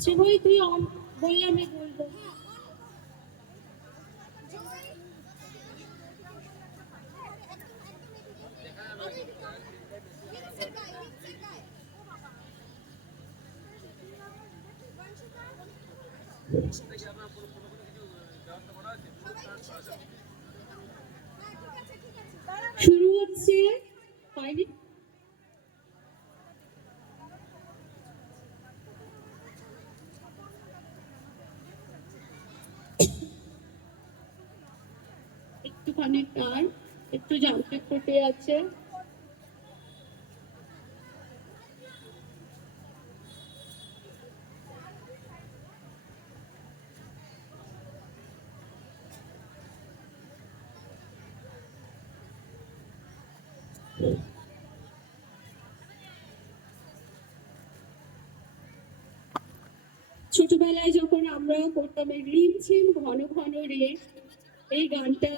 শ্রীময়ী তুই বললে আমি বলবো। শুরু হচ্ছে হয়নি। একটুখানি টান, একটু যান্ত্রিক ত্রুটি আছে। ছোটবেলায় যখন আমরা করতাম রিমঝিম ঘন ঘন রে, এই গানটা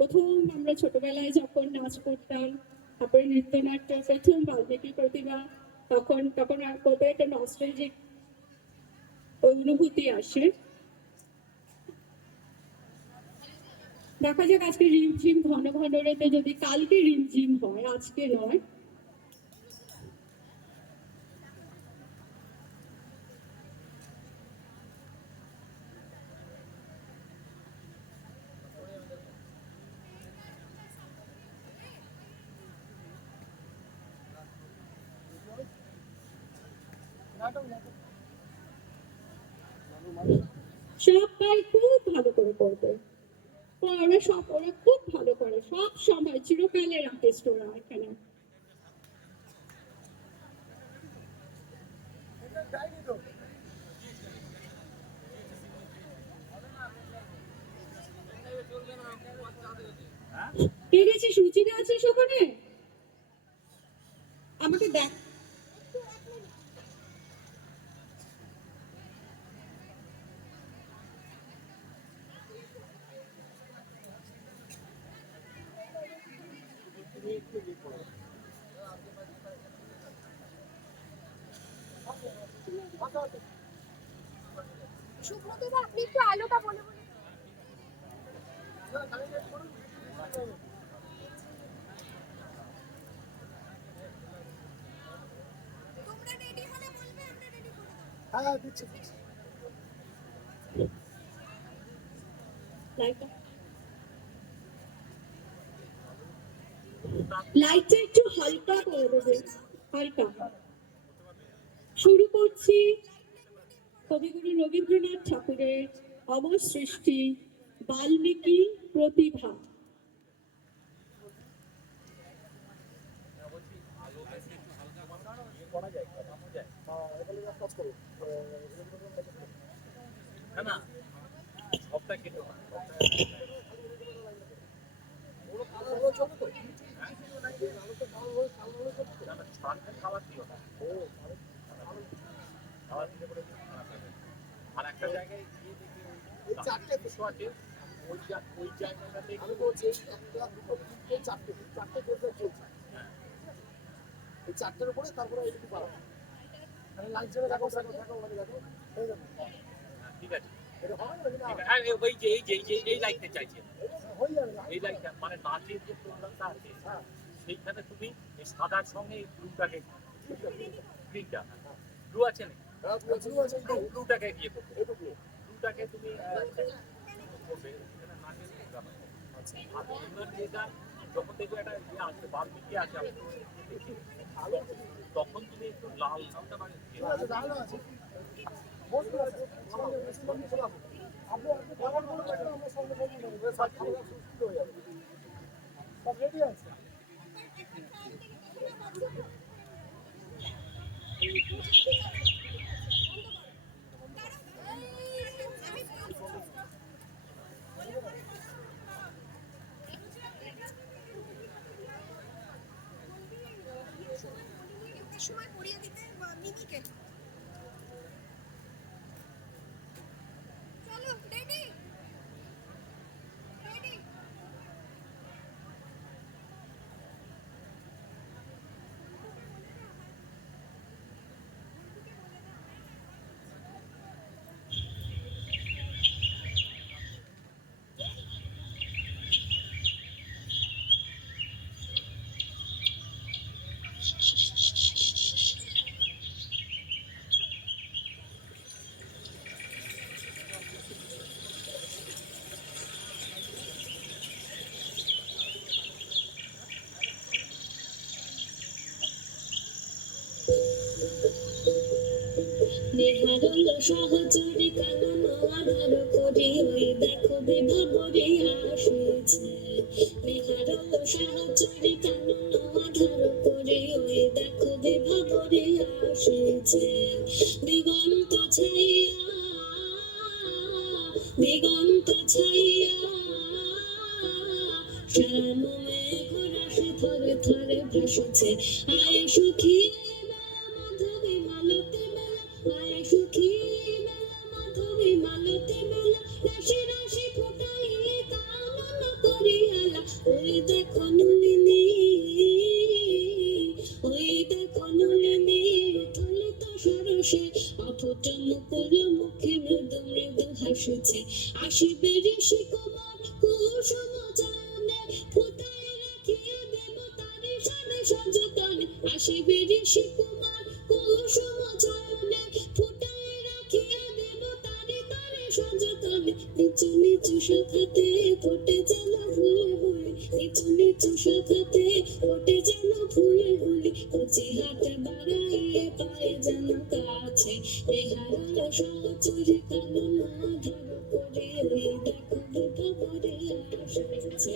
প্রথম আমরা ছোটবেলায় যখন নাচ করতাম, তারপরে নৃত্যনাট্য প্রথম বাল্মীকি প্রতিভা, তখন তখন আর কত একটা নস্টালজিক অনুভূতি আসে। দেখা যাক আজকে রিমঝিম ঘন ঘন রেতে যদি কালকে রিমঝিম হয়, আজকে নয়। সবাই খুব ভালো করে করবে, ওরা খুব ভালো করে, সব সময় চিরকালের আর্টিস্ট ওরা এখানে। কে গেছিস? সুচিতা আছিস ওখানে? আমাকে দেখ। সুব্রতদা আপনি একটু আলোটা বলে বলে। তোমরা রেডি হলে বলবে, আমরা রেডি করে দেব। হ্যাঁ দিচ্ছি। লাইটটা একটু হালকা করে দেবে, হালকা। শুরু করছি কবিগুরু রবীন্দ্রনাথ ঠাকুরের অমর সৃষ্টি বাল্মীকি প্রতিভা। আর একটা জায়গায় গিয়ে দেখি ওই চারটে কিছু আছে, ওই জায়গাটাতে আমি বলছি একটা দুটো তিনটে চারটে চারটে চলছে। এই চারটের উপরে তারপরে এইটুকু পাওয়া মানে লাইট জ্বলে দেখো দেখো দেখো দেখো হয়ে যাবে। ঠিক আছে, ওই যে এই লাইটটা চাইছে, হয়ে যাবে এই লাইটটা মানে নাচের যে প্রোগ্রামটা আছে সেইখানে তুমি এই সাদার সঙ্গে এই ব্লুটাকে গ্রিনটা ব্লু আছে না, ব্লুটাকে গিয়ে করবে, ব্লুটাকে তুমি করবে নাচের প্রোগ্রাম। আর অন্য যেটা যখন দেখবে একটা ইয়ে আছে বাল্মীকি আছে তখন তুমি একটু লাল রংটা মানে সময় পড়িয়ে দিতে মিমিকে। চলো রেডি রেডি। নেহারল সহচরি কানন আধার করি ওই দেখো বিভাবরে আসিছে নেহারল সহচরি কানন আধার করি ওই দেখো বিভাবরে আসিছে দিগন্ত ছাইয়া দিগন্ত ছাইয়া শ্যাম মেঘ রাশি থরে থরে ভাসছে আয় সখী মেলা মাধবী মালতী মেলা আয় সখী মেলা মাধবী মালতী মেলা রাশি রাশি ফোটাইয়ে কানন করিয়ালা ওই দেখো নলিনী ওই দেখো নলিনী থলিত সরসে অফুট মুকুল মুখে মৃদু মৃদু হাসিছে আসিবে ঋষি কুমার কুসুম চরণে ফুটায় রাখিয়ে দেব তারে সানে সযতনে আসিবে ঋষি কুমার কুসুম চরণে ফুটায় রাখিয়ে দেব তারে তারে সযতনে নিচু নিচু শাখাতে ফোটে যেন ফুলে ফুলে নিচু নিচু শাখাতে ফোটে যেন ফুলে ফুলে কচি হাতে বাড়াইয়ে পায়ে যেন কাছে নেহারল সহচরি কানন আধার করে ওই দেখো বিভাবরে আসিছে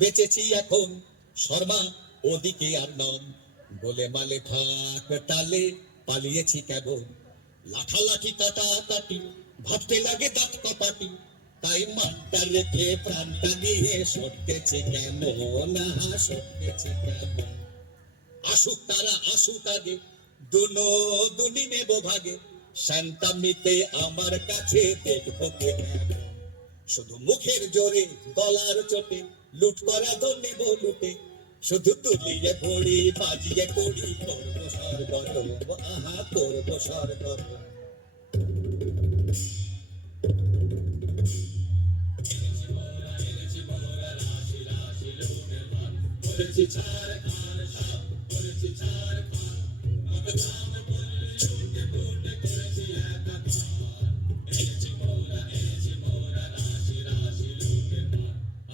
বেঁচেছি এখন শর্মা ওদিকে আর নন বলে মালে ফাঁক টালে পালিয়েছি কেবল লাঠালাঠি কাটাকাটি ভাবতে লাগে দাঁত কপাটি তাই মানটা রেখে প্রাণটা নিয়ে সরতেছে কেন না সরতেছে কেন আসুক তারা আসুক আগে দুনো দুনি নেব ভাগে শান্তামিতে আমার কাছে দেখবো কে কেমন শুধু মুখের জোরে গলার চোটে লুট করা তো নেব লুটে শুধু তুলিয়ে ভরি বাজিয়ে করি করবো সরগরম আহা করবো সরগরম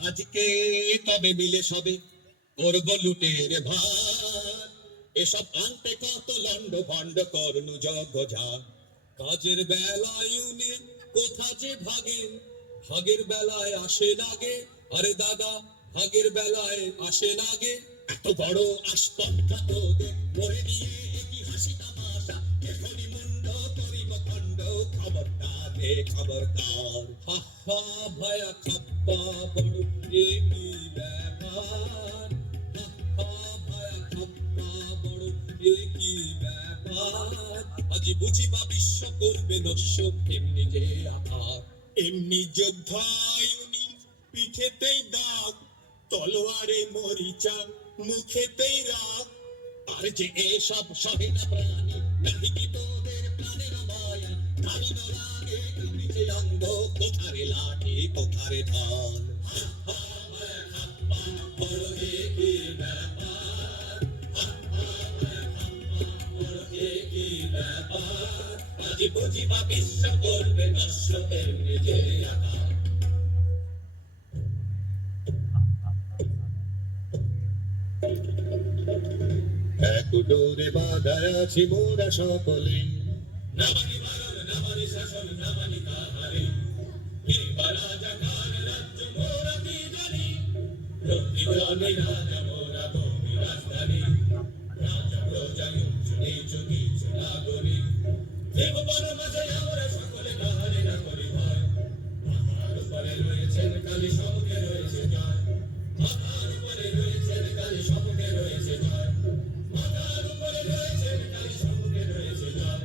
আজকে তবে মিলে সবে করব লুটের ভার এসব আনতে কত লন্ড ভন্ড করনু জগঝা কাজের বেলায় উনি কোথা যে ভাগেন ভাগের বেলায় আসে নাগে আরে দাদা ভাগের বেলায় আসে নাগে এত বড় আস্পর্ধা তোদের মরে নিয়ে কি হাসি তামাশা এখনই মুন্ড করিব খণ্ড খবরদার রে খবরদার হা হা ভয়া খাপ্পা বড় এ কি ব্যাপার হা হা ভয়া খাপ্পা বড় এ কি ব্যাপার আজ বুঝিবা বিশ্ব করবে নস্য এমনি যে আধার এমনি যোদ্ধায় উনি, পিঠেতেই দাগ, তলোয়ারে মরিচা, মুখেতেই রাগ। আর যে এসব সহে না প্রাণী, নাহি কি তোদের প্রাণের মায়া, ঢালিনো রাগে কাঁপিছে অঙ্গ, কোথারে লাঠি কোথারে ঢাল। বড় কি ব্যাপার, কি ব্যাপার, আজি বুঝিবা বিশ্ব করবে নষ্ট এমনি যে আকার। এক ডোরে বাঁধা আছি মোরা সকলে, না মানি মারণ, না মানি শাসন, না মানি কাহারে। কিংবা রাজাকার রাজ্য মোরা কি জানি, রক্তিগণে রাজা মোরা ভূমি রাজধানী। রাজা প্রজা উঁচু নিচু কিছু নাগরিক, দেববর মাঝে আমরা সকলে কাহারে না করি ভয়। মাথার উপরে রয়েছেন কালী, সবকে রয়েছে জয়। মাথার উপরে রয়েছেন কালী, সবকে রয়েছে জয়। মাথার উপরে রয়েছেন কালী, সবকে রয়েছে জয়।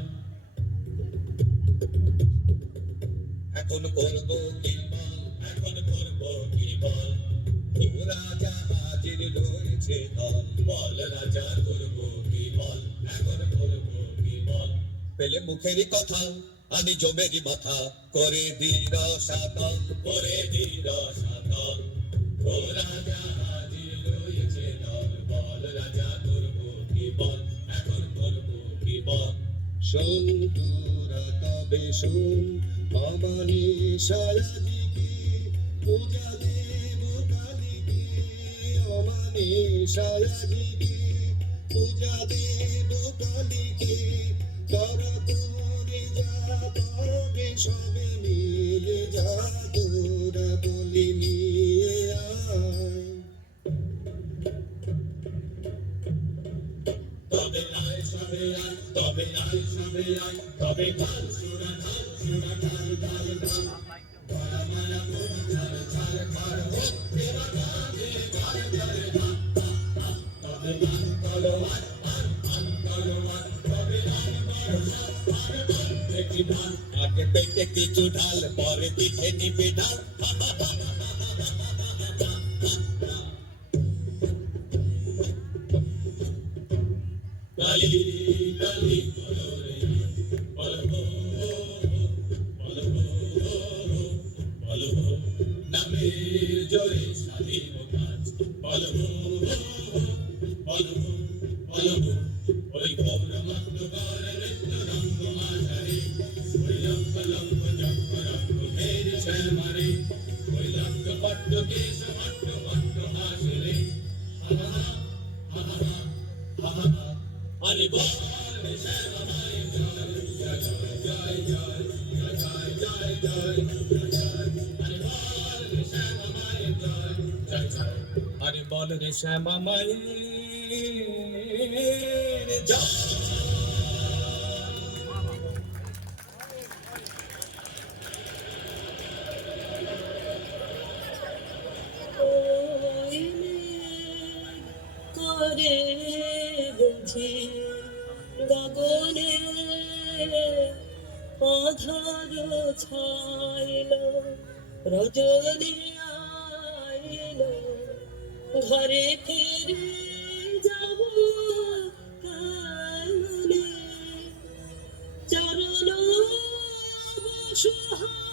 এখন করবো কি বল, এখন করবো কি বল, ও রাজা হাজির রয়েছে দল। বল রাজা করবো কি বল, এখন করবো কি বল। পেলে মুখেরই কথা, আমি জমেরই মাথা, করে দি রসাতল, করে দি রসাতল। ও রাজা হাজির রয়েছে দল, বল রাজা করবো কি বল, এখন করবো কি বল। শোন তোরা তবে শোন, আমানি সায়াজিকে পূজা দেব কালীকে, আমানি সায়াজিকে পূজা দেব কালীকে। তোরা করে যা, তবে সবে মিলে যা, তোরা বলি নিয়ে আয়। তবে আয় সবে আয়, তবে আয় সবে আয়, তবে ঢাল সুরা, ঢাল সুরা, ঢাল ঢাল ঢাল। বড় মায়া কোন ছাড় ছাড় ছাড়, হোক তেরা গানে গানে গানে গান। তবে গান তলোয়ার, গান তলোয়ার, তবে গান বর্ষা, গান দেখি ঢাল। আগে পেটে কিছু ঢাল, পরে পিঠে নিবে ঢাল। কালী কালী বলো রে, বলো বলো বলো, নামের জোরে স্বাধীন কাজ। বলো বলো বলো, ওই গৌরমত্ত গৌর নৃত্য রঙ্গ মাঝারে, ওই লক্ষ লক্ষ চক্র রক্ত ঘেরেছে মারে, ওই লক্ষ পট্ট কেশ মট্ট মট্ট হাসরে। হা হা হা হা হা হা। আরে বল রে শ্যামা মায়ের জয়, জয় জয় জয় জয় জয় জয় জয়। আরে বল রে শ্যামা মায়ের জয়, জয় জয়। আরে বল রে শ্যামা মায়ের জয়। ওই মেঘ করে বুঝি গগনে, আধার ছাইল, রজনী আইল, ঘরে ফিরে যাব কেমনে। চরণ অবসহায়,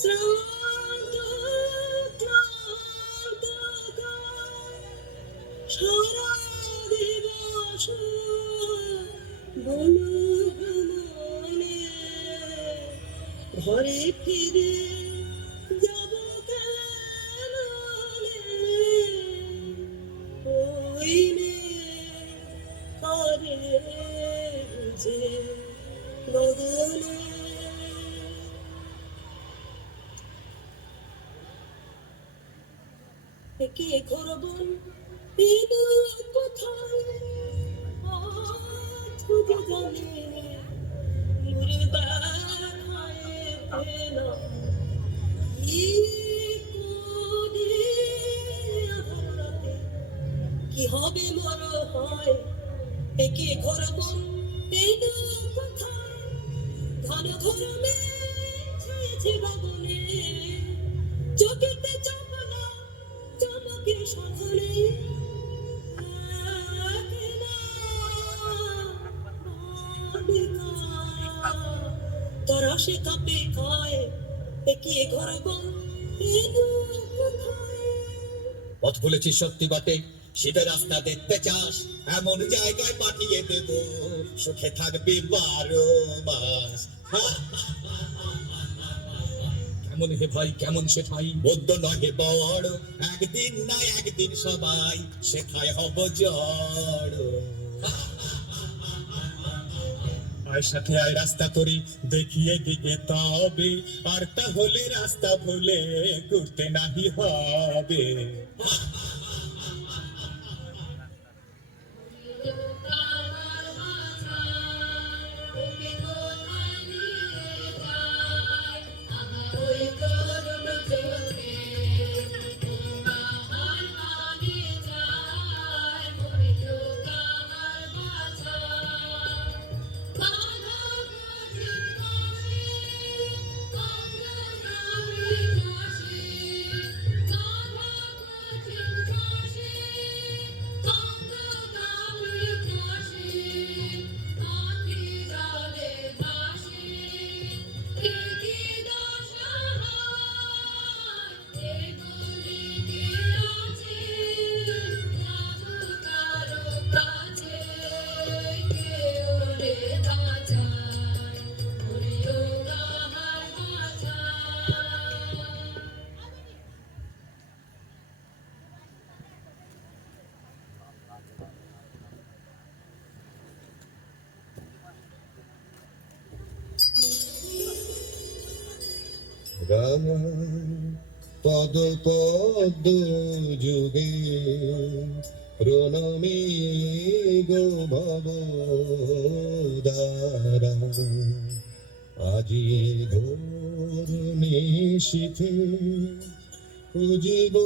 শ্রান্ত ক্লান্ত কায়, সারা দিবস বলো ভ্রমণে, ঘরে ফিরে যাব কেমনে। ওই মেঘ করে বুঝি গগনে। একে ঘোর বন, এই দুই কোথায়, আজ খুঁজে জানে মুর্দা খায় পেলা। কি করি আধার রাতে, কি হবে মর হয়। একে ঘোর বন, এই দুই কোথায়, ঘন ঘোর মেঘ গেছে গগনে চোখেতে চোখ না চমকে সঘনে তরসে কাপে কয় একিয়ে গর্ব পথ বলেছি সত্যি বটে, শীতের রাস্তা দেখতে চাস, এমন জায়গায় পাঠিয়ে দেব, সুখে থাকবি 12 মাস। কেমন হে ভাই কেমন শেখাই, বদ্ধ নহে বড়, একদিন না একদিন সবাই শেখায় হব জড়। আয় সাথে আয় রাস্তা করি দেখিয়ে দিকে তবে, আর তাহলে রাস্তা ভুলে ঘুরতে নাহি হবে। রামা পদ পদ্ম যুগে প্রণমে গো ভবদারা, আজি ঘোর নিশীথে খুঁজিব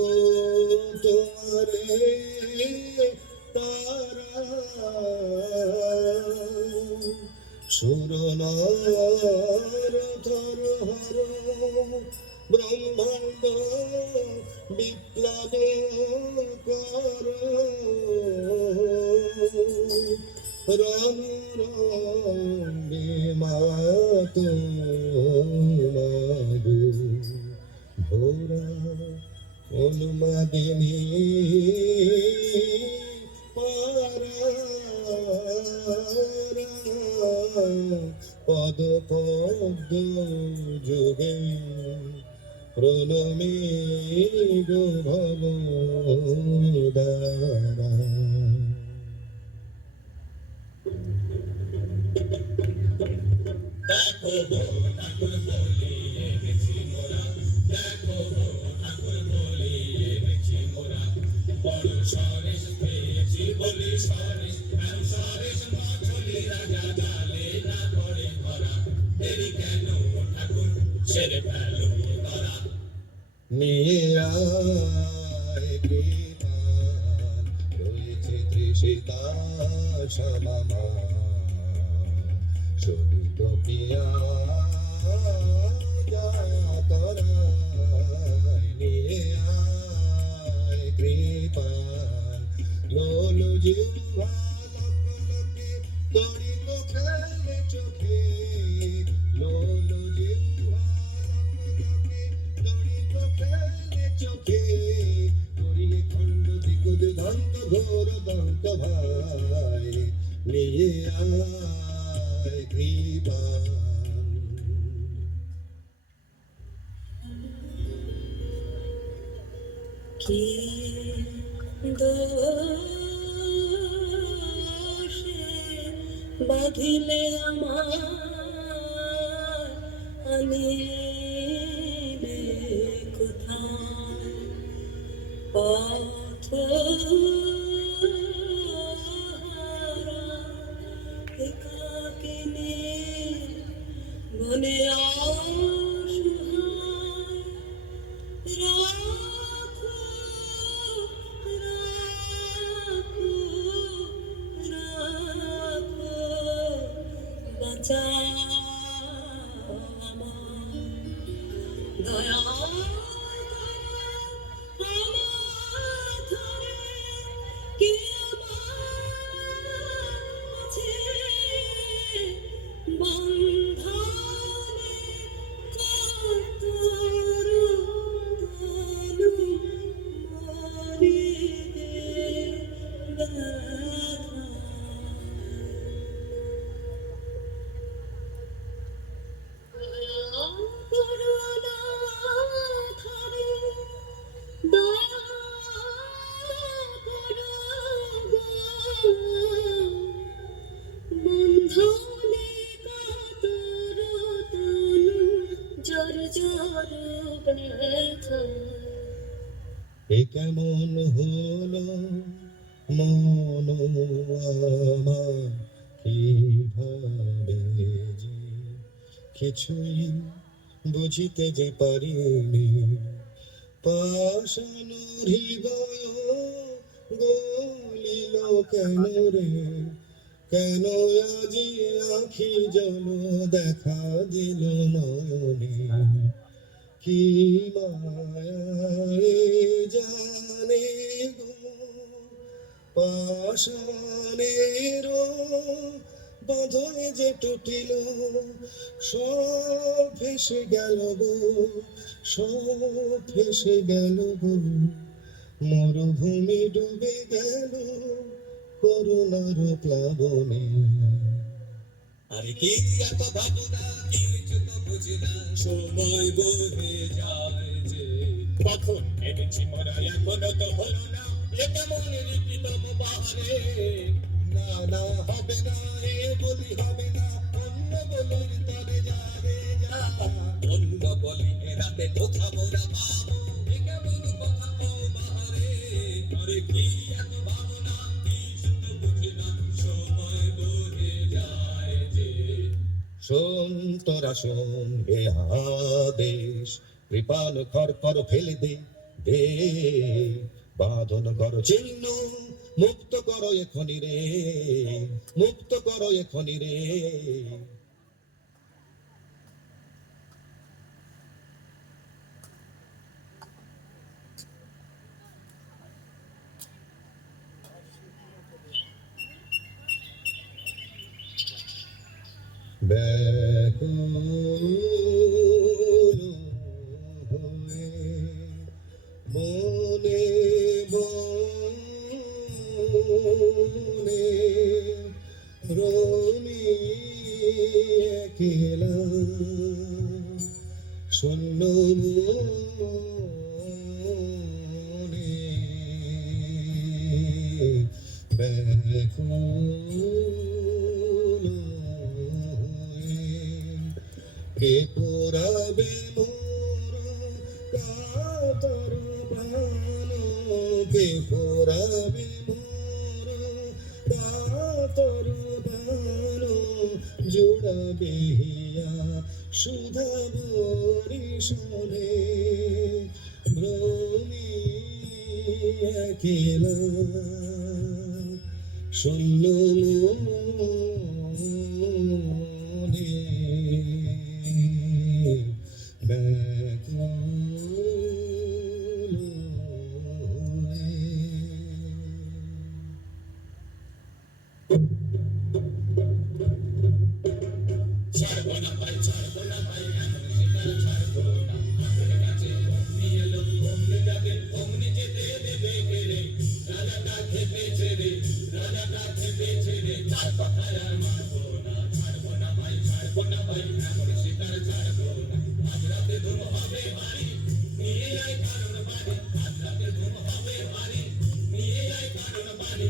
তোমারে তারা, সুরনার ধরহর ব্রহ্মাণ্ড বিপ্লব কর, রাম রঙ্গে মাত মাগো ভোরা অনুমাদিনী পদ পদ্ম যোগে প্রণমে গো ভবদারা। দেখো ঠাকুর বলি এনেছি মোরা, দেখো ঠাকুর বলি এনেছি মোরা, বড় সরেশ পেয়েছি বলি সরেশ, সরেশ মাছলি রাজা জালে না করে ধরা, দেরি কেন ঠাকুর ছেড়ে ফেলো ধরা। নিয়ে আয় কৃপান রয়েছে তৃষিতা সমামা, শোভিত পিয়া যাতরায়, নিয়ে আয় কৃপান লোলো জিহ্বা লোকে তড়িত খেলে চোখে, লোলো জিহ্বা লোকে তড়িত খেলে চোখে, করিলে খণ্ড দিগদ দন্ত ঘোর দন্ত ভাই, নিয়ে আয় কৃপান। কে দোষে বাঁধিলে আমার আনিবে কোথায়, পথ একাকিনী বনে অসহায়, রাখো রাখো রাখো বাঁচাও আমায়, দয়া আমার ধরে কে আমার আছে বন্ধনে কাতর তনু মরে ব্যথা করুণা ধরে দয়া করো বন্ধনে কাতর তনু জর জর ব্যথা এ কেমন হলো মন আমার কিভাবে যে কিছুই বুঝিতে যে পারিনি পাষাণ হৃদয় গলিল কেন রে কেন আজি আখি জল দেখা দিল নয়নে কি মায়ায় জানে গো পাষাণের বাঁধনে যে টুটিল সব ভেসে গেল গো সব ভেসে গেল গো মরুভূমি ডুবে গেল করুণার প্লাবনে আরে কি এত ভাবনা কিছু তো বুঝি না সময় বহে যায় যে কখন এনেছি মরা এখনো তো হলো না এ কেমন রীতিতম বাহারে না না হবে না এ বলি হবে না অন্য বলির তরে যাবে যা অন্য বলি এ রাতে কোথা মোরা পাবো এ কেমন কথা কও বাহারে আরে কি এত ভাবনা কিছু তো বুঝি না সময় বহে যায় যে শোন তোরা শোন এ আদেশ কৃপাল খর কর ফেলে দে দে বাঁধন কর চিহ্ন মুক্ত করো এখনি রে মুক্ত করো এখনি রে ব্যাকুল হয়ে মনে বনে রমি একলা শূন্য মনে ব্যাকুল কে পোড়াবে মোর কাতর প্রাণ কে পোড়াবে মোর কাতর প্রাণ জোড়াবে হিয়া সুধা বরিশনে ভ্রমি একলা শূন্য মনে ব্যাকুল ছাড়বো না ভাই ছাড়বো না ভাই ছাড়বো না আমাদের কাছে অমনি এলো অমনি যাবে অমনি যেতে দেবে কেড়ে রাজাটা খেপেছে রে রাজাটা খেপেছে রে তার কথায় আর মানবো না ছাড়বো না ভাই ছাড়বো না ভাই এমন শিকার ছাড়বো না আজ রাতে ধুম হবে বাড়ি নিয়ে আয় কারণ বাড়ি আজ রাতে ধুম হবে বাড়ি নিয়ে আয় কারণ বাড়ি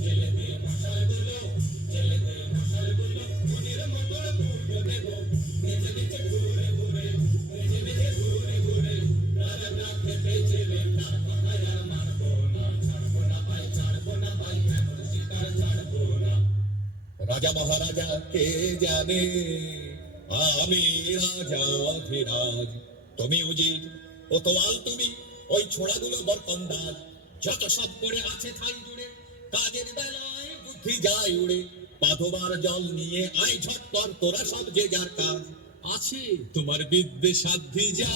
জেলে দিয়ে মশালগুলো মনের মতন পুজো দেবো নিজে নিজে ঘুরে ঘুরে নিজে নিজে ঘুরে ঘুরে রাজাটা খেপেছে রে তার কথায় আর মানবো না ছাড়বো না ভাই এমন শিকার ছাড়বো না রাজা মহারাজা কে জানে আমি রাজা ধীরাজ তুমি উজির ও তোয়াল তুমি ওই ছোড়াগুলো বরকন্দাজ যত সব করে আছে ঠাই জুড়ে কাজের বেলায় বুদ্ধি যায় উড়ে পাথবার জল নিয়ে আয় ঝটপট তোরা সব যে যার কাজ আছে তোমার বিদ্যে সাধ্যি যা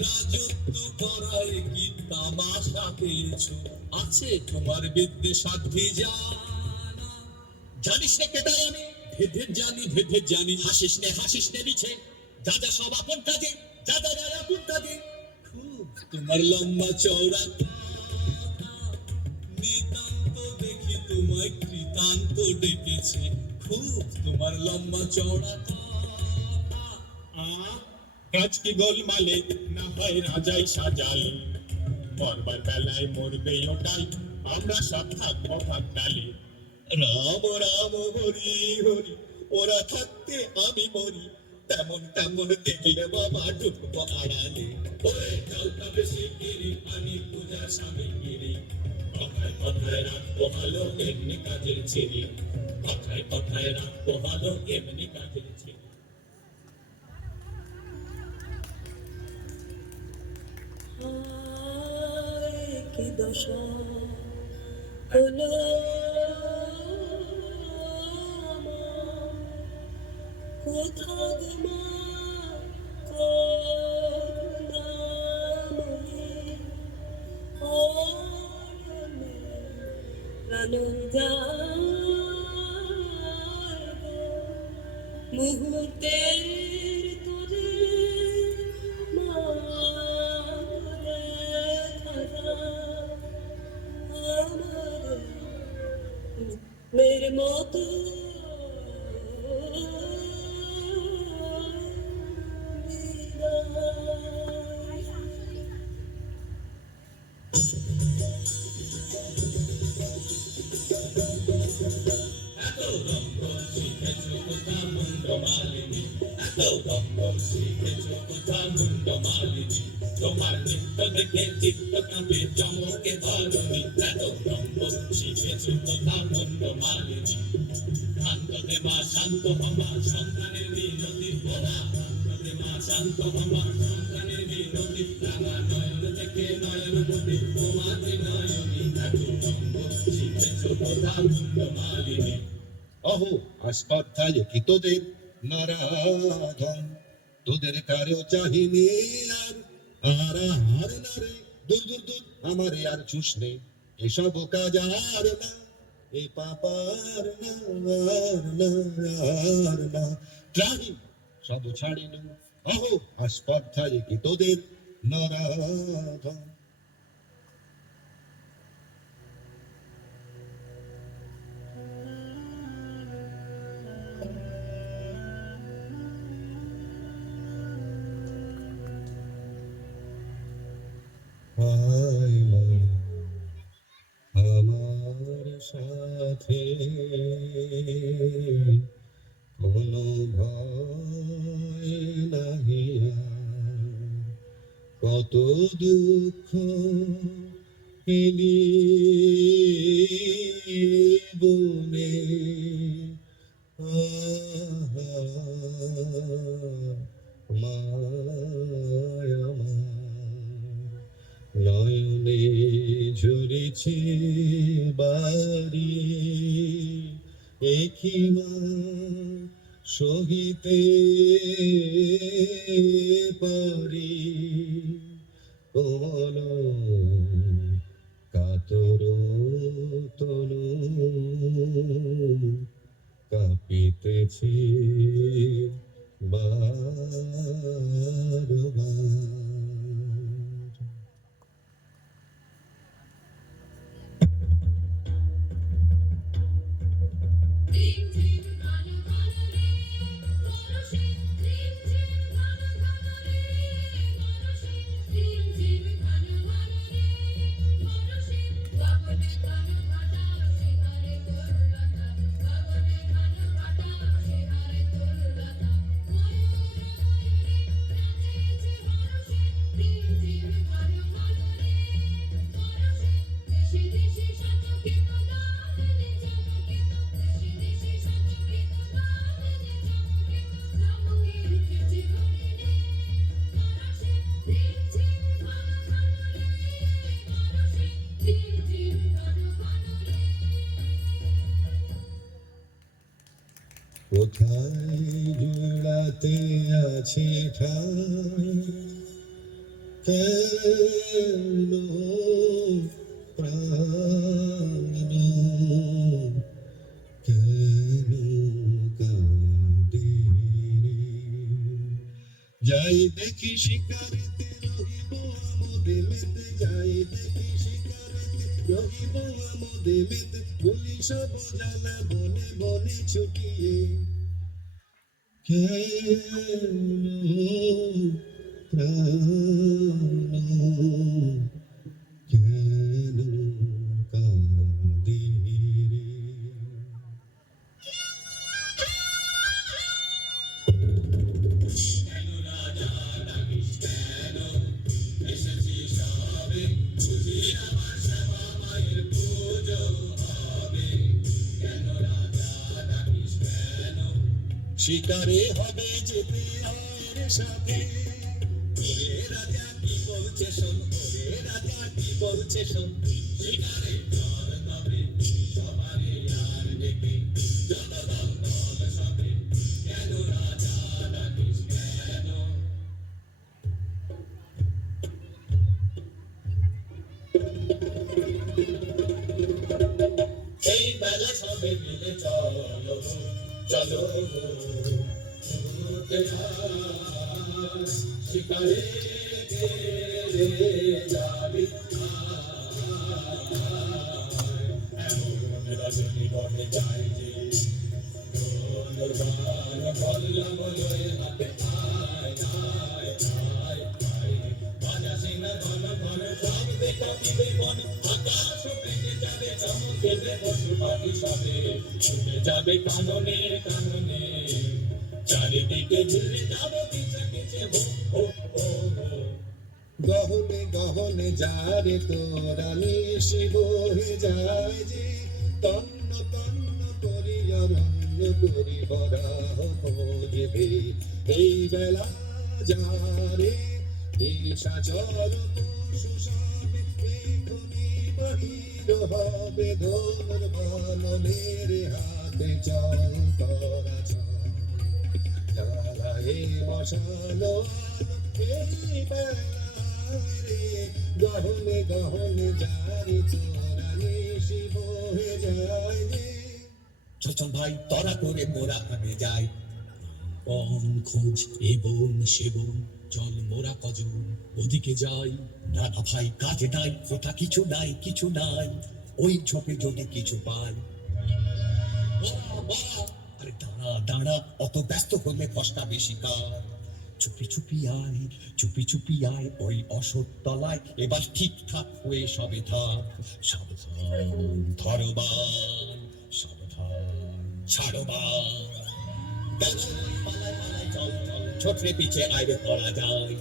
রাজত্ব করায় কি তামাশা পেয়েছো? আছে তোমার বিদ্যে সাধ্যি জানা? জানিস নে কেটাই আমি, ভেদে জানি। হাসিস নে মিছে, যা যা সব আপন কাজে, যা যা যা আপন কাজে। খুব তোমার লম্বা চওড়া কথা, নিতান্ত দেখি তোমায় কৃতান্ত ডেকেছে। খুব তোমার লম্বা চওড়া কথা। আজ কি গোলমালে না হয় রাজাই সাজালে, মরবার বেলায় মরবে ওটাই, আমরা সব থাকবো ভাগডালে। রাম রাম হরি হরি, ওরা থাকতে আমি মরি, তেমন তেমন দেখলে বাবা ঢুকবো আড়ালে। ওরে চলতা বেশি গিরি, পানি পূজার সামগ্রী, কথায় কথায় রাখবো ভালো এমনি কাজের ছেড়ে, কথায় কথায় রাখবো ভালো এমনি কাজের ছেড়ে। কি দশা হলো কোথা গমা করুণাময়ী অরণ্যে প্রাণ যায় মুহূর্তের তোরে মেরে মতো তোমার নৃত্য দেখে চিত্ত কাঁপে চমকে ধরণী, এত ব্রহ্ম শিখেছ কথা মন্দ মালিনী। শান্ত দে মা শান্ত হমা সন্তানের মিনতি, ওরা শান্ত দে মা শান্ত হমা সন্তানের মিনতি, রাঙা নয়ন থেকে নয়ন মতি তোমাতে নয়নী, এত ব্রহ্ম শিখেছ কথা মন্দ মালিনী। অহো আস্পর্ধায় কি তোদের নারাধন, তোদের কারো চাহিনি আর আর আর না রে, দূর দূর দূর আমারে আর চুষ নে, এসব কাজ আর না, এ পাপার না আর না আর না। ত্রাহি সব ছাড়িনু, অহো আস্পর্ধায় কি তোদের নারাধন। আমার সাথে কোনো ভয় নাহি আর, কত দুঃখ এলি বনে, আহা মায় আমার নয়নে ঝরেছে বাড়ি, একিমা সহিতে পারি, কোন কাতর তনু কাঁপিতেছে বার বার। কোথায় জোড়াতে আছে ঠাই, কেন প্রাণ কেন কাঁদে যাই দেখি শিকারেতে রহিব আমোদে মেতে যাই দেখি শিকারেতে রহিব আমোদে মেতে বলি সব জ্বালা বনে বনে ছুটিয়ে কেন প্রাণ কেন কাঁদে শিকারে হবে যেতে আর সাথে ওরে রাজা কি বলছে শোন ওরে রাজা কি বলছে শোন শিকারে দল তবে সবারে আর ডেকে যত দল দল সবে কেন রাজা ডাকিস কেন এই বেলা সবে মিলে চলো চলো শিকারে যাবি রজনী বনে যায় যে বললাম হাতে আয় আয় আয় আয় বাজা সিংহ ঘন ঘন সব দেখিবে বন আকাশ পেটে যাবে চমক দেবে পশু পাখি সবে ছুটে যাবে কাননে কাননে চারিদিকে ঘিরে যাবে পিছে পিছে হো হো হো হো গহনে গহনে যারে তোরা নিশি বহে যায় যে তন্ন তন্ন করি অরণ্য করি বরাহ খোঁজবে এই বেলা যারে নিশাচর পশু সবে এখনি বাহির হবে ধনুর বাননের হাতে চল করা জ্বালায়ে মশালো এই বেলারে গহনে গহনে যারে তোরা নিশি বহে যায় রে চল চল ভাই তরা করে মোরা আগে যাই বন খোঁজ এ বন সে বন চল মোরা কজন ওদিকে যাই না না ভাই কাজে নাই কোথা কিছু নাই কিছু নাই ওই ঝোপে যদি কিছু পাই আরে দাঁড়া দাঁড়া অত ব্যস্ত হলে কষ্টা বেশি কার চুপি চুপি আয় ওই অশোক তলায় এবার ঠিকঠাক হয়ে সবে থাক সাবধান ধরবান সাবধান ছাড়বান পালায় পালায় চল চল ছোটরে পিছে আইরে পড়া যায়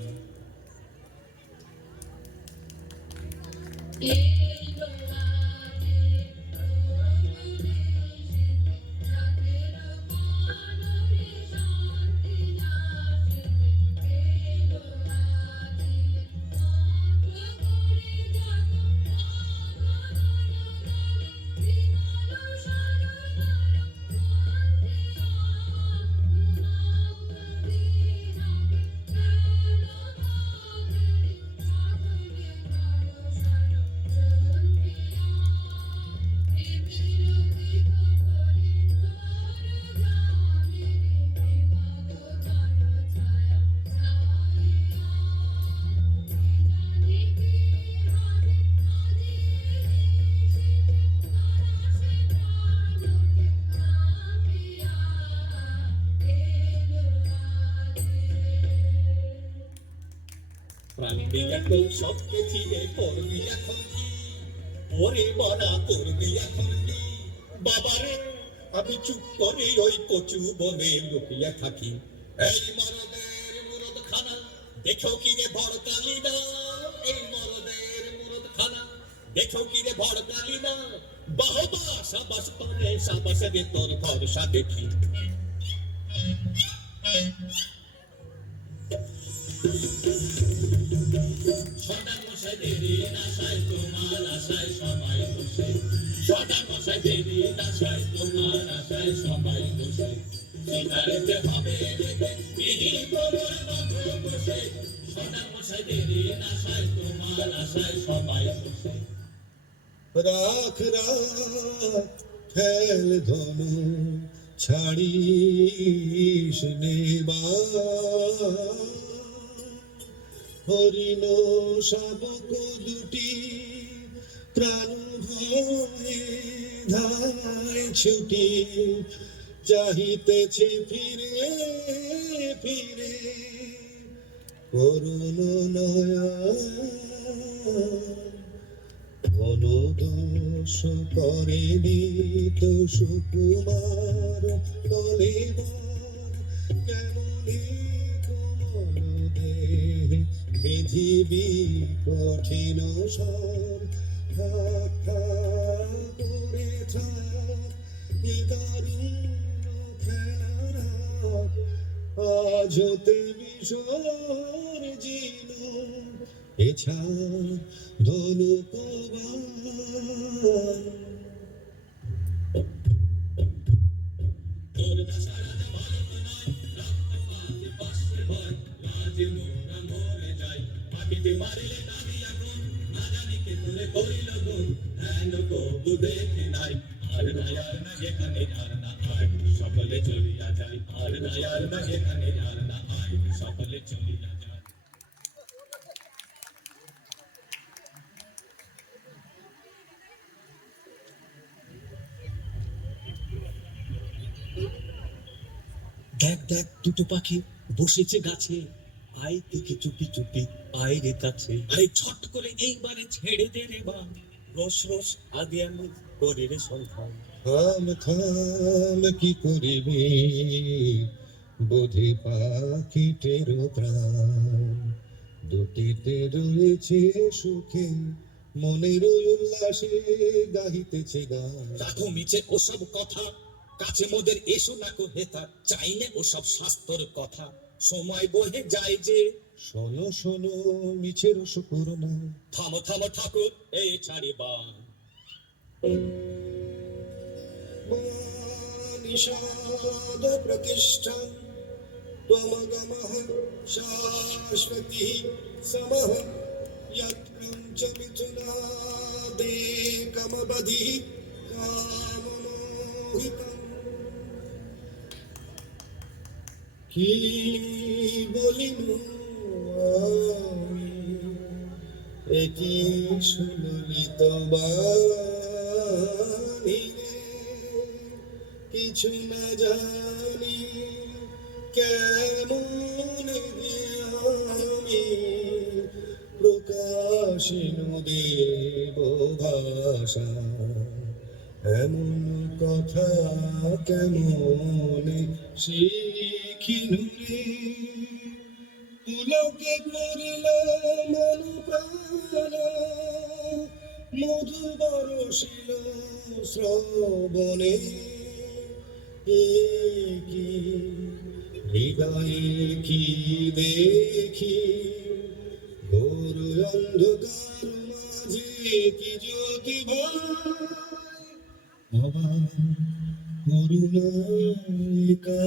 প্রাণী একদম সবকে চিনে করবি এখন কি ওরে বলা করবি এখন কি বাবারে আমি চুপ করে ওই কচু বনে লুকিয়ে থাকি এই মরদের মুরদ খানা দেখো কি রে ভড়কালি না এই মরদের মুরদ খানা দেখো কি রে ভড়কালি না বাহবা সাবাস করে সাবাস রে তোর ভরসা দেখি সদা মশাই দেরি নাশায় তোমার আশায় সবাই বসে সদা মশাই দেরি নাশায় তোমার আশায় সবাই বসে শিকারেতে হবে যেতে মিহি কোমর বাঁধো বসে সোনা মশাইদের আশায় তোমার আশায় সবাই বসে রাখ রাখ ফেল ধনু ছাড়িস নেবা হরিণ শাবক দুটি প্রাণ ভয়ে ধায় ছুটি চাহিতেছে ফিরে ফিরে করুণ নয়ন দোষ করেনি তো সুকুমার কলেবর কেমনি কোমল দেহে বিধিবি কঠিন স্বর থাক থাক করে থাক এ দারুণ খেলা রাখ আজ হতে বিসর্জিন এছাড় ধনু প্রবাল তোর দশা রাজা ভারত নয় রক্তপাতে বাষ্পে ভয় রাজে মোরা মরে যাই পাখিতে মারিলে নামি এখন না জানি কে তোরে করিল গুণ হেন কবু দেখে নাই আর নাই আর না যেখানে আর না আয় সকলে চলিয়া যাই আর নাই আর না যেখানে আর না আয় সকলে চলিয়া যায় দেখ দেখ দুটো পাখি বসেছে গাছে আয় দেখি চুপি চুপি আয় রে কাছে আরে ছট করে এইবারে ছেড়ে দে রে বা রস রস আগে আমি করে রে সন্ধান থাম থাম কি করিবি বোধি পাখিটের প্রাণ দুটিতে রয়েছে সুখে মনের উল্লাসে গাহিতেছে গান রাখো মিছে ওসব কথা কাছে মোদের এসো না কো হেতা চাই না ওসব শাস্ত্র কথা সময় বহে যায় যে শোনো শোনো মিছের শুকুর না থামো থামো ঠাকুর এই ছাড়ি বান নিষাদ প্রতিষ্ঠান ত্বমগমঃ শাশ্বতী সমঃ यत्क्रंच मिथुनादे कमबधि काममोहितम् কি বলিনু আমি একি শুনলি তোমারি কিছু না জানি কেমন আমি প্রকাশিন দেব ভাষা এমন কথা কেমন শিখিনু রে পুলকে পড়ল মন প্রাণ মধু বরষিল শ্রবণে কি হৃদয়ে কি দেখি ঘোর অন্ধকার মাঝে কি জ্যোতি বাবা করুণাকা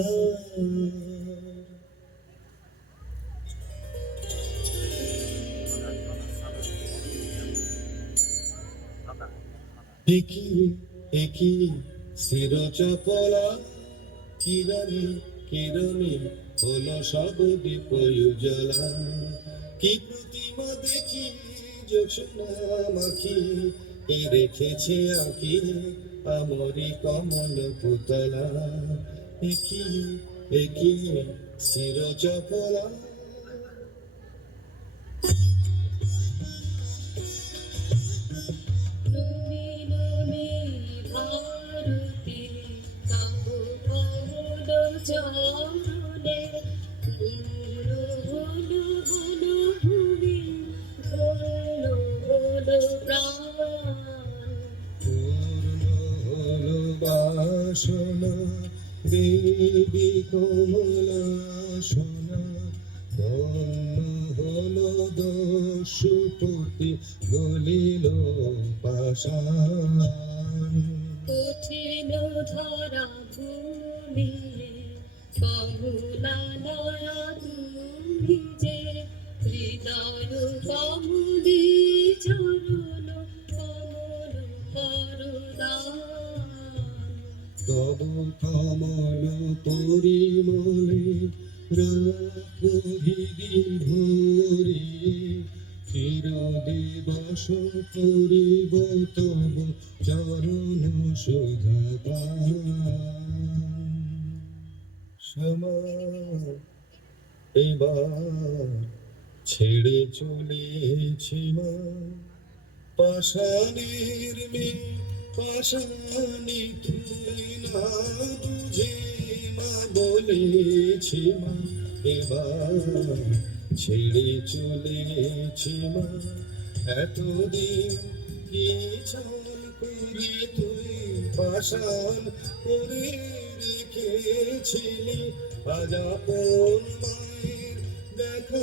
একই একই শির চপলা কিরণে কিরণে হলো সব দীপ উজ্জ্বলা কি প্রতিমা দেখি জোছনা মাখি কে রেখেছে আঁকি আমরি কমল পুতলা একই একই শির চপলা চরণে হলো হলো হলো ভূমি হলো হলো প্রাণ পূর্ণ হলো বাসনা দেবী কোমলা সোনা ধন্য হলো দস্যুপতি গলিল পাষাণ কঠিন ধরা ভূমি ভোলানো তুমি যে হৃদয় কমলে চরণ কমল করদান তব কমল পরিমলে রাখো হৃদি ভরে চির দিবস করিব তব চরণ সুধা সময় এবার ছেড়ে চলেছি মা পাষাণের মেয়ে পাষাণী তুই না বুঝে মা বলেছি মা এবার ছেড়ে চলেছি মা এতদিন কি চাল করে তুই পাষাণ করে রেখেছিলি আজ আপন মায়ের দেখা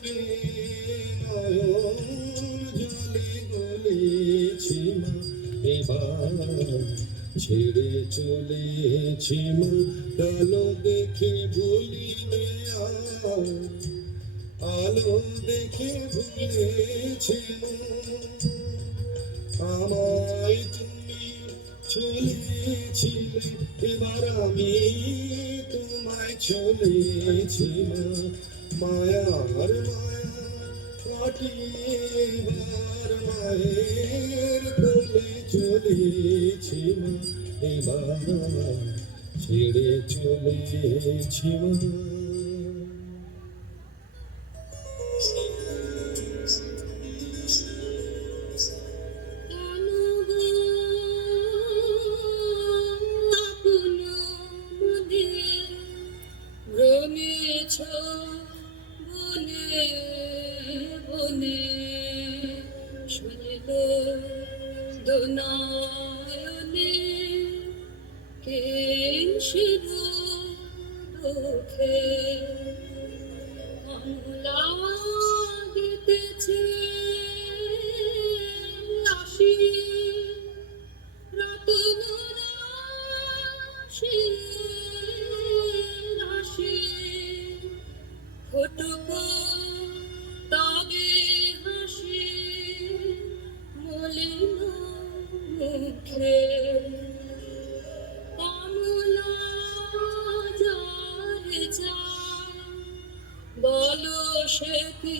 পেয়ে নয়ন জলে গলেছি মা এবার ছেড়ে চলেছি মা কালো দেখে ভুলিলে আলো দেখে ভুলেছি আমায় তুমি চলেছিলে এবার আমি তোমায় চলেছি মায়ার মায়া কাটিবার মায়ের কোলে চলেছি মা এবার ছেড়ে চলেছি মা রমেছ বনে বনে শুনিল দোনায়নে কেশির দুঃখে কমলা দিতেছে রাশি রতন রাশি রাশি ফুটুক তবে হাসি মলিন মুখে কমলা যারে যায় বলো সে কি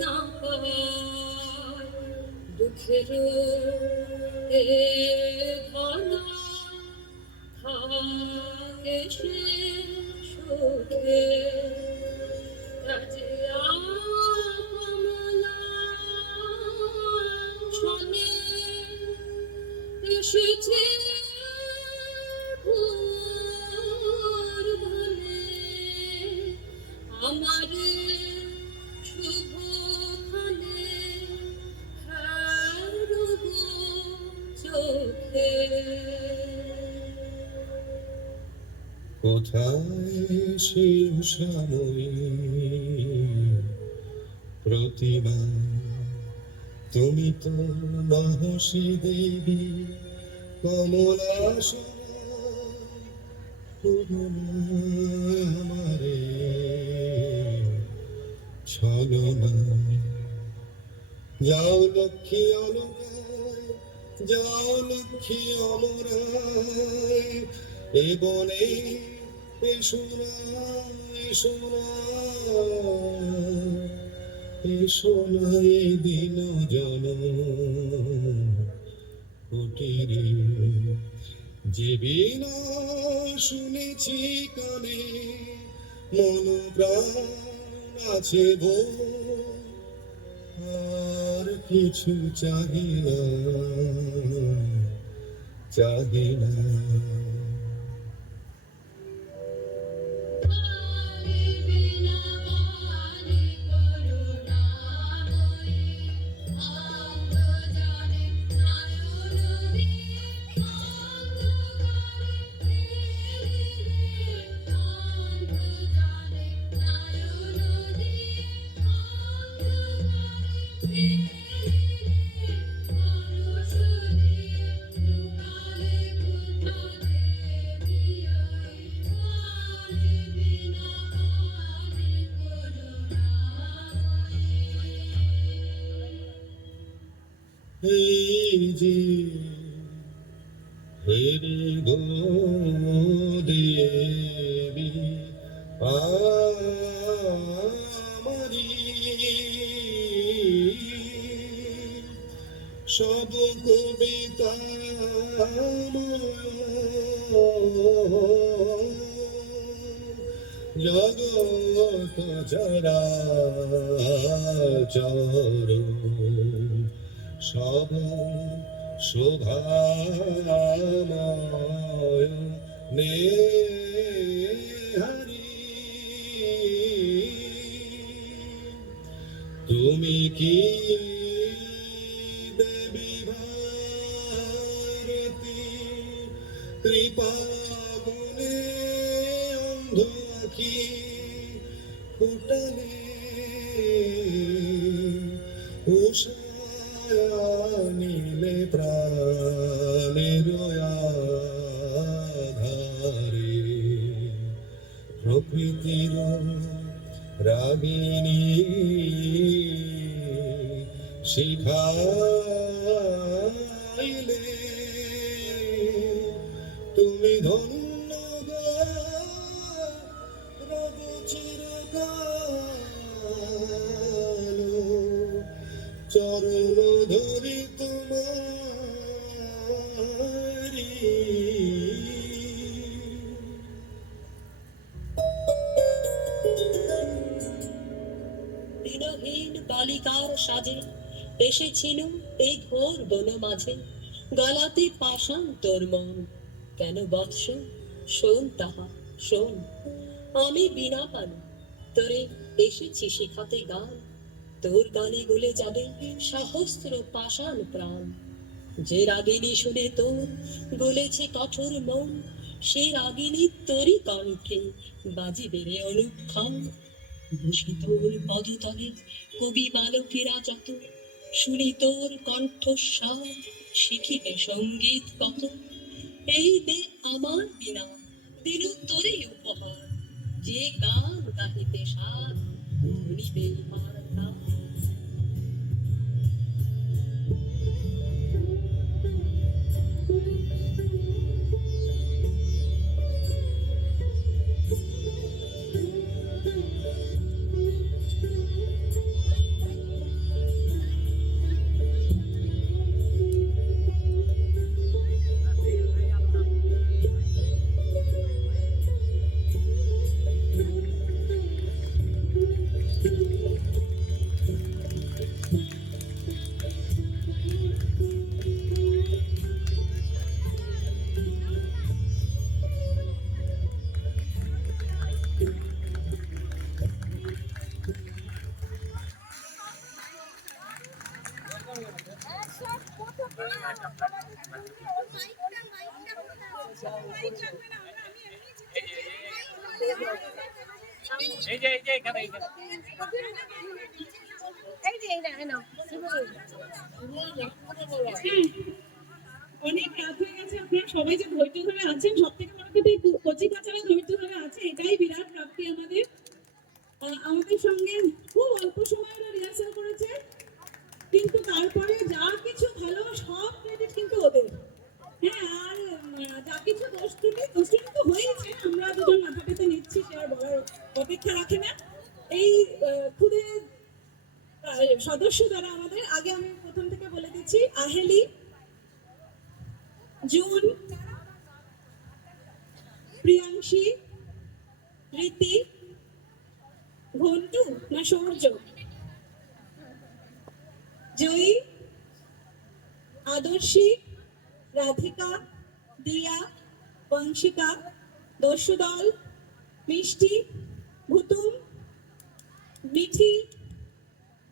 না পায় দুঃখের এ ঘনা থাকে সে সুখে রাজিয়া কমলা শোনে এসেছে ভোর বনে আমার শুভ খানে হারব চোখে কোথায় সেই উষাময়ী প্রতিমা তুমি তো নহসী দেবী কমলা আমারে ছলনা যাও লক্ষ্মী অলকায় যাও লক্ষ্মী অমরায় এ বনে এসো না এসো না এসো না এ দিন জন কুটিরে যে বিনা শুনেছি কানে মন প্রাণ আছে গো আর কিছু চাহি না চাহি না এই যে হেরে গো দেবী আমারি সব কবিতা জগত চরাচর সব শোভাময় নেহারি তুমি কি দেবী ভারতী কৃপা গুণে অন্ধ আখি ফুটালে নীলে প্রাণের আধারে প্রকৃতির রাগিনী শিখাইলে তুমি ধন্য গো রব চিরকাল চরণ ধরি তোমারি দিনহীন বালিকার সাজে এসেছিল এই ঘোর বন মাঝে, গলাতে পাষাণ তোর মন। কেন বৎস শোন তাহা শোন, আমি বিনা পানি তোরে এসেছি শিখাতে গান। তোর গানে গলে যাবে সহস্র পাষাণ প্রাণ। যে রাগিনী শুনে তোর গলেছে কঠোর মন, সে রাগিনী তোরই কণ্ঠে বাজিবে রে অনুক্ষণ। বসি তোর পদতলে কবি বালকেরা যত, শুনি তোর কণ্ঠস্বর শিখিবে সঙ্গীত কত। এই দে আমার বিনা দিনু তোরে উপহার, যে গান গাহিতে সার ধরিবে আর প্রাণ। এই যে এখানে অনেক রাত হয়ে গেছে, আপনারা সবাই যে ধৈর্য ধরে আছেন, সব থেকে বড় কথা এই কচি কাচারা ধৈর্য ধরে আছে, এটাই বিরাট প্রাপ্তি আমাদের। আমাদের সঙ্গে খুব অল্প সময় ওরা রিহার্সাল করেছে, কিন্তু তারপরে যা কিছু ভালো সব ক্রেডিট কিন্তু ওদের। হ্যাঁ, আর যা কিছু দোষ ত্রুটি তো হয়েছে, আমরা দুজন মাথা পেতে নিচ্ছি, সে আর বলার অপেক্ষা রাখে না। এই খুদে সদস্য যারা আমাদের, আগে আমি প্রথম থেকে বলে দিচ্ছি, আহেলি, জুন, প্রিয়াংশী, রীতি, ঘন্টু না সৌর্য, জয়ী, আদর্শী, রাধিকা, দিয়া, বংশিকা, দস্যুদল, মিষ্টি, ভুতুম, মিঠি,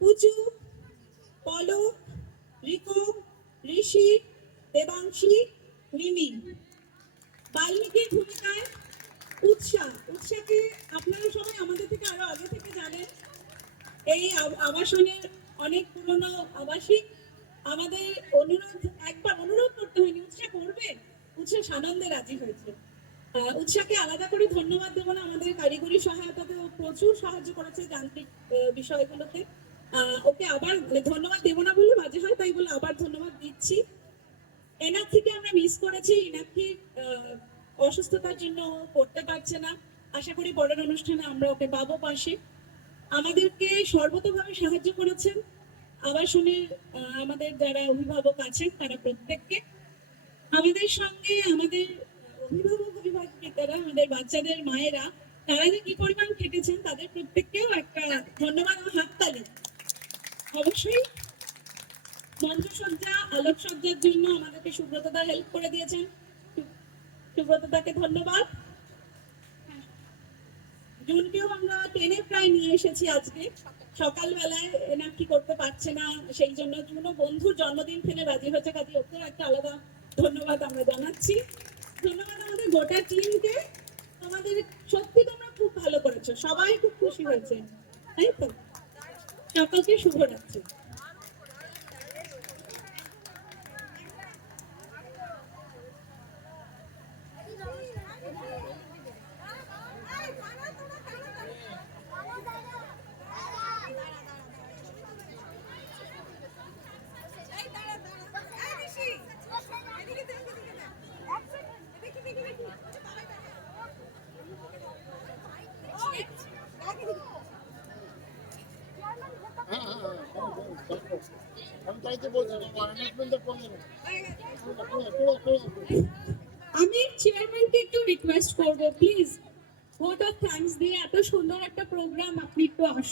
পুচু, পলক, রিকো, ঋষি, দেবাংশী, মিমি। বাল্মীকির ভূমিকায় উৎসাকে আপনারা সবাই আমাদের থেকে আরো আগে থেকে জানেন। এই আবাসনের অনেক পুরনো আবাসিক, আমাদের একবার অনুরোধ করতে হয়নি, উৎসা করবে, উৎসা সানন্দে রাজি হয়েছে। উৎসাকে আলাদা করে ধন্যবাদ দেবো না, আমাদের কারিগরি সহায়তাতে প্রচুর সাহায্য করেছে যান্ত্রিক বিষয়গুলোতে। ওকে আবার ধন্যবাদ দেবো না বলে বাজে হয়, তাই বলে আবার ধন্যবাদ দিচ্ছি। এনাক্ষীকে আমরা মিস করেছি। এনাক্ষী অসুস্থতার জন্য ও করতে পারছে না। আশা করি পরের অনুষ্ঠানে আমরা ওকে পাবো পাশে। আমাদেরকে সর্বতোভাবে সাহায্য করেছেন আবাসনের আমাদের যারা অভিভাবক আছেন তারা প্রত্যেককে। আমাদের সঙ্গে আমাদের অভিভাবিকারা, আমাদের বাচ্চাদের মায়েরা, তারা যে কি পরিমাণ খেটেছেন তাদের প্রত্যেককেও একটা ধন্যবাদ ও হাততালি। অবশ্যই মঞ্চসজ্জা, আলোকসজ্জার জন্য আমাদেরকে সুব্রতদা হেল্প করে দিয়েছেন। সুব্রতদাকে ধন্যবাদ। জুনকেও আমরা ট্রেনে প্রায় নিয়ে এসেছি আজকে। সকালবেলায় এনাকি করতে পারছে না, সেই জন্য জুনও বন্ধুর জন্মদিন ফেলে রাজি হয়েছে, কাজে ওকেও একটা আলাদা ধন্যবাদ আমরা জানাচ্ছি। ধন্যবাদ আমাদের গোটা টিমকে। তোমাদের সত্যি তোমরা খুব ভালো করেছো, সবাই খুব খুশি হয়েছে, তাই তো? সকলকে শুভরাত্রি। আমি তাই তো বলছি অ্যানাউন্সমেন্টটা করে দেবো। আমি চেয়ারম্যানকে একটু রিকোয়েস্ট করবো, প্লিজ ভোট অফ থ্যাঙ্কস দিয়ে এত সুন্দর একটা প্রোগ্রাম আপনি একটু আসুন।